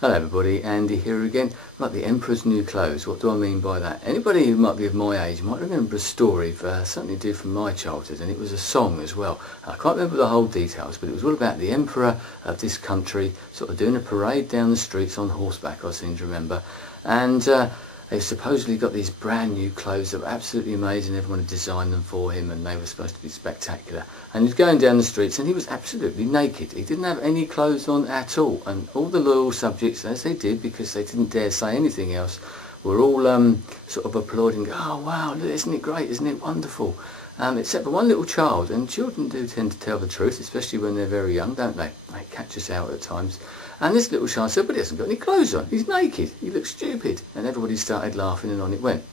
Hello everybody, Andy here again. Right, the Emperor's New Clothes. What do I mean by that? Anybody who might be of my age might remember a story, something to do from my childhood, and it was a song as well. I can't remember the whole details, but it was all about the Emperor of this country sort of doing a parade down the streets on horseback, I seem to remember. And they supposedly got these brand new clothes that were absolutely amazing. Everyone had designed them for him and they were supposed to be spectacular. And he was going down the streets and he was absolutely naked. He didn't have any clothes on at all. And all the loyal subjects, as they did, because they didn't dare say anything else, were all sort of applauding, oh wow, isn't it great, isn't it wonderful? Except for one little child, and children do tend to tell the truth, especially when they're very young, don't they? They catch us out at times. And this little child said, but he hasn't got any clothes on, he's naked, he looks stupid. And everybody started laughing and on it went.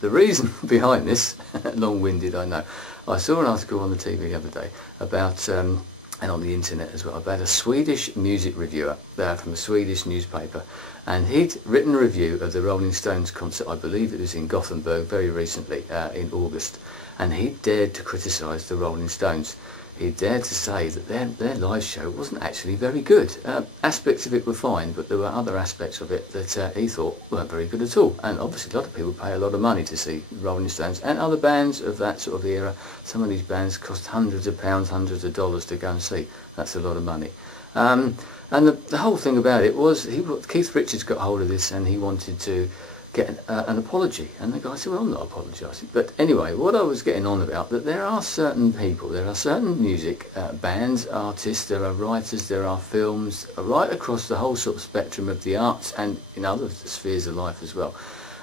The reason behind this, long-winded I know, I saw an article on the TV the other day about, and on the internet as well, about a Swedish music reviewer from a Swedish newspaper. And he'd written a review of the Rolling Stones concert, I believe it was in Gothenburg very recently, in August. And he dared to criticise the Rolling Stones. He dared to say that their live show wasn't actually very good. Aspects of it were fine, but there were other aspects of it that he thought weren't very good at all. And obviously a lot of people pay a lot of money to see Rolling Stones and other bands of that sort of era. Some of these bands cost hundreds of pounds, hundreds of dollars to go and see. That's a lot of money. And the whole thing about it was, Keith Richards got hold of this and he wanted to get an apology, and the guy said, well, I'm not apologising. But anyway, what I was getting on about, that there are certain people, there are certain music bands, artists, there are writers, there are films, right across the whole sort of spectrum of the arts and in other spheres of life as well.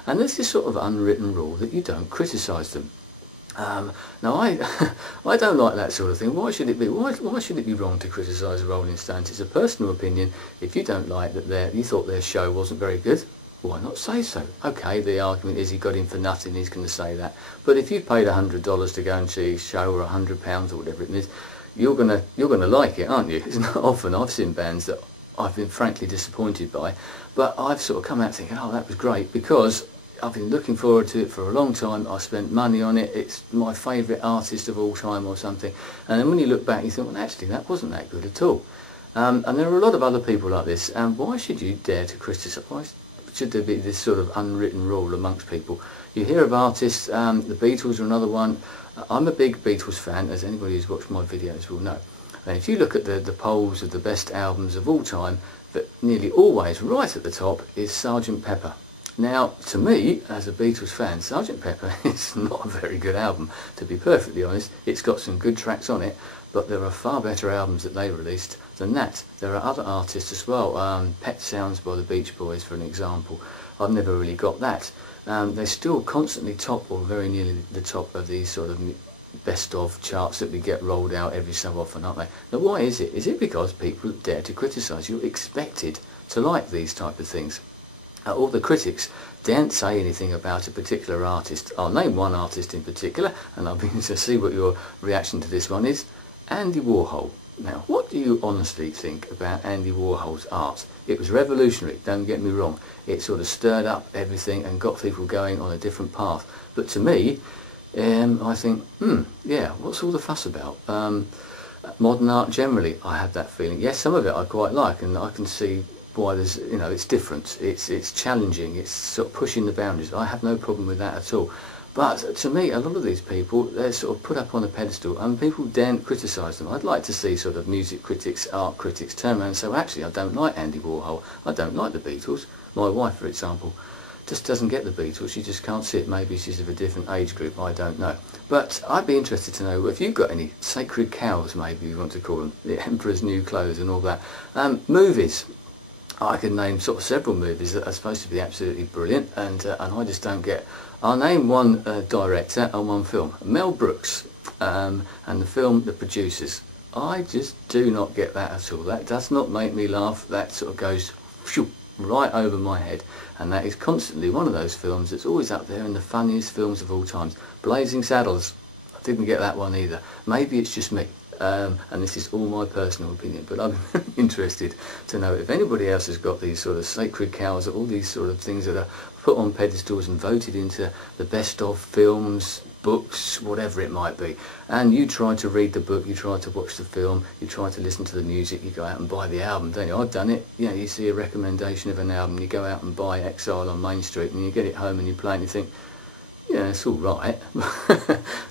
And there's this sort of unwritten rule that you don't criticise them. Now I don't like that sort of thing. Why should it be? Why should it be wrong to criticise the Rolling Stones? It's a personal opinion. If you don't like that you thought their show wasn't very good, why not say so? Okay, the argument is he got in for nothing, he's going to say that. But if you paid $100 to go and see a show, or £100 or whatever it is, you're gonna like it, aren't you? It's not often I've seen bands that I've been frankly disappointed by, but I've sort of come out thinking, oh, that was great, because I've been looking forward to it for a long time. I spent money on it. It's my favourite artist of all time or something. And then when you look back, you think, well, actually, that wasn't that good at all. And there are a lot of other people like this. And why should you dare to criticise? Why should there be this sort of unwritten rule amongst people? You hear of artists, the Beatles are another one. I'm a big Beatles fan, as anybody who's watched my videos will know. And if you look at the polls of the best albums of all time, that nearly always right at the top is Sgt. Pepper. Now, to me, as a Beatles fan, Sgt. Pepper is not a very good album, to be perfectly honest. It's got some good tracks on it, but there are far better albums that they released than that. There are other artists as well. Pet Sounds by the Beach Boys, for an example. I've never really got that. They're still constantly top, or very nearly the top of these sort of best of charts that we get rolled out every so often, aren't they? Now, why is it? Is it because people dare to criticise? You're expected to like these type of things. All the critics daren't say anything about a particular artist. I'll name one artist in particular, and I'll be interested to see what your reaction to this one is. Andy Warhol. Now, what do you honestly think about Andy Warhol's art? It was revolutionary, don't get me wrong. It sort of stirred up everything and got people going on a different path. But to me, I think, yeah, what's all the fuss about? Modern art generally, I have that feeling. Yes, some of it I quite like, and I can see why there's, it's different, it's challenging, it's sort of pushing the boundaries. I have no problem with that at all. But to me, a lot of these people, they're sort of put up on a pedestal and people daren't criticise them. I'd like to see sort of music critics, art critics turn around and say, well, actually, I don't like Andy Warhol, I don't like the Beatles. My wife, for example, just doesn't get the Beatles, she just can't see it. Maybe she's of a different age group, I don't know. But I'd be interested to know if you've got any sacred cows, maybe you want to call them, the Emperor's New Clothes and all that. Movies. I could name sort of several movies that are supposed to be absolutely brilliant, and I just don't get. I'll name one director and one film, Mel Brooks, and the film The Producers. I just do not get that at all. That does not make me laugh. That sort of goes phew, right over my head, and that is constantly one of those films that's always up there in the funniest films of all times. Blazing Saddles. I didn't get that one either. Maybe it's just me. and this is all my personal opinion, but I'm interested to know if anybody else has got these sort of sacred cows, all these sort of things that are put on pedestals and voted into the best of films, books, whatever it might be, and you try to read the book, you try to watch the film, you try to listen to the music, you go out and buy the album, don't you? I've done it. You know, you see a recommendation of an album, you go out and buy Exile on Main Street, and you get it home and you play it and you think, yeah, it's all right.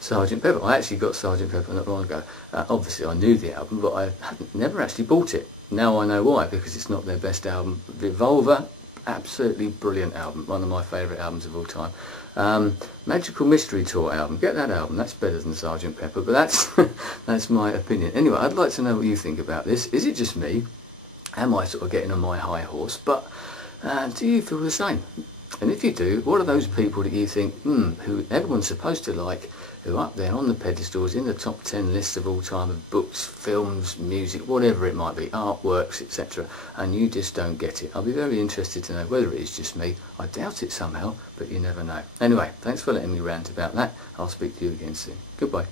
Sergeant Pepper. I actually got Sergeant Pepper not long ago. Obviously I knew the album, but I hadn't never actually bought it. Now I know why, because it's not their best album. Revolver, absolutely brilliant album, one of my favourite albums of all time. Magical Mystery Tour album, get that album, that's better than Sergeant Pepper, but that's that's my opinion. Anyway, I'd like to know what you think about this. Is it just me? Am I sort of getting on my high horse? But do you feel the same? And if you do, what are those people that you think, who everyone's supposed to like, who are up there on the pedestals in the top 10 lists of all time of books, films, music, whatever it might be, artworks, etc., and you just don't get it? I'll be very interested to know whether it is just me. I doubt it somehow, but you never know. Anyway, thanks for letting me rant about that. I'll speak to you again soon. Goodbye.